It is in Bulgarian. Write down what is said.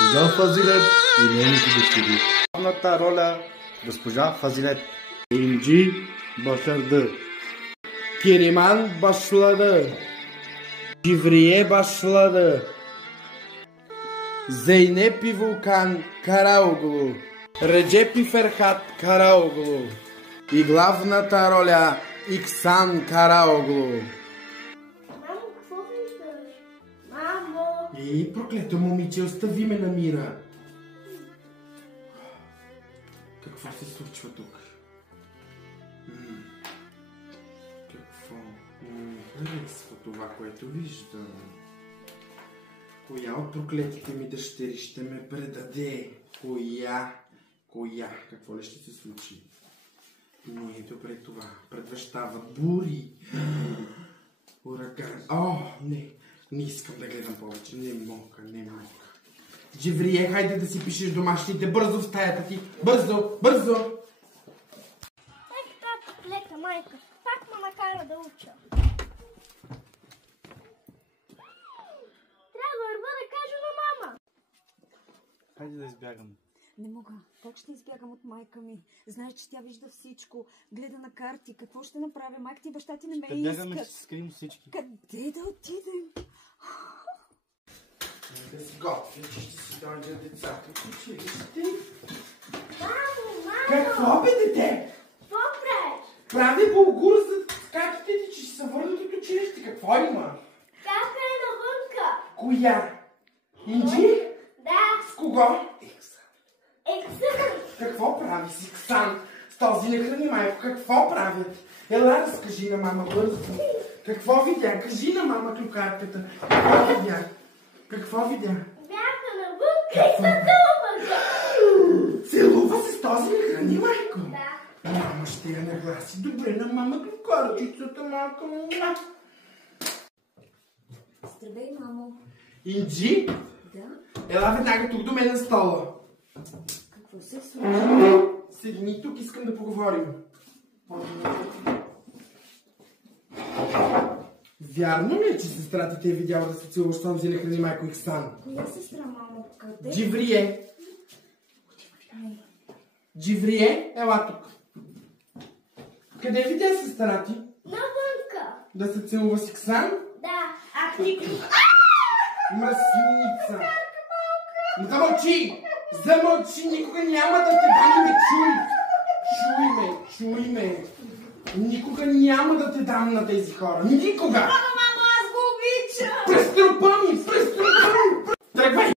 Госпожа Фазилет и нейните дъщери. Главната роля госпожа Фазилет. İnci başardı. Keriman başladı. Civriye başladı. Zeynep Volkan Karaoglu. Recep Ferhat Karaoglu. И главната роля Иксан Караоглу. Мамо, какво виждаш? Мамо! Ей, проклето момиче, остави ме на мира. Какво се случва тук? Какво? Харесва това, което виждам. Коя от проклетите ми дъщери ще ме предаде? Коя? Какво ли ще се случи? Не е добре това. Предвещава бури. Ураган. О, не искам да гледам повече. Не мога. Джеврие, хайде да си пишеш домашните. Бързо в стаята ти. Бързо. Ето лека майка. Пак ме накара да уча. Трябва да върва да кажа на мама. Хайде да избягам. Не мога. Как ще избягам от майка ми? Знаеш, че тя вижда всичко. Гледа на карти. Какво ще направя? Майка ти и баща ти не ме искат. Да бягаме, ще се скрием всички. Къде да отидем? Да си готви, че ще си дойдат децата. Училище. Мамо! Какво бе, дете? Какво правиш? Прави булгур за картите ти, че ще се върнат от училище. Какво има? Кака е навънка? Коя? Инджи? Да. С кого? Ексън. Какво прави с Иксан? С този не храни майко. Какво правят? Ела, разкажи на мама бързо. Какво видя? Кажи на мама клюкарката. Какво видя? Бяха навънка и се целуваха. Целува се с този не храни майко? Да. Мама ще я нагласи. Добре на мама клюкарчицата, малка мама. Здравей, мамо. Инджи? Да? Ела веднага тук до мен на стола. Какво се случва? Седни тук, искам да поговорим. Вярно ли е, че сестрата ти е видяла да се целуваш с този нехрани майко Иксан? Коя сестра, мамо? Къде? Дживрие. Дживрие, ела тук. Къде видя сестра ти? Навънка. Да се целува с Иксан? Да. А ти Мръсница. Замълчи, никога няма да те дам, ме чуй ме. Никога няма да те дам на тези хора. Никога!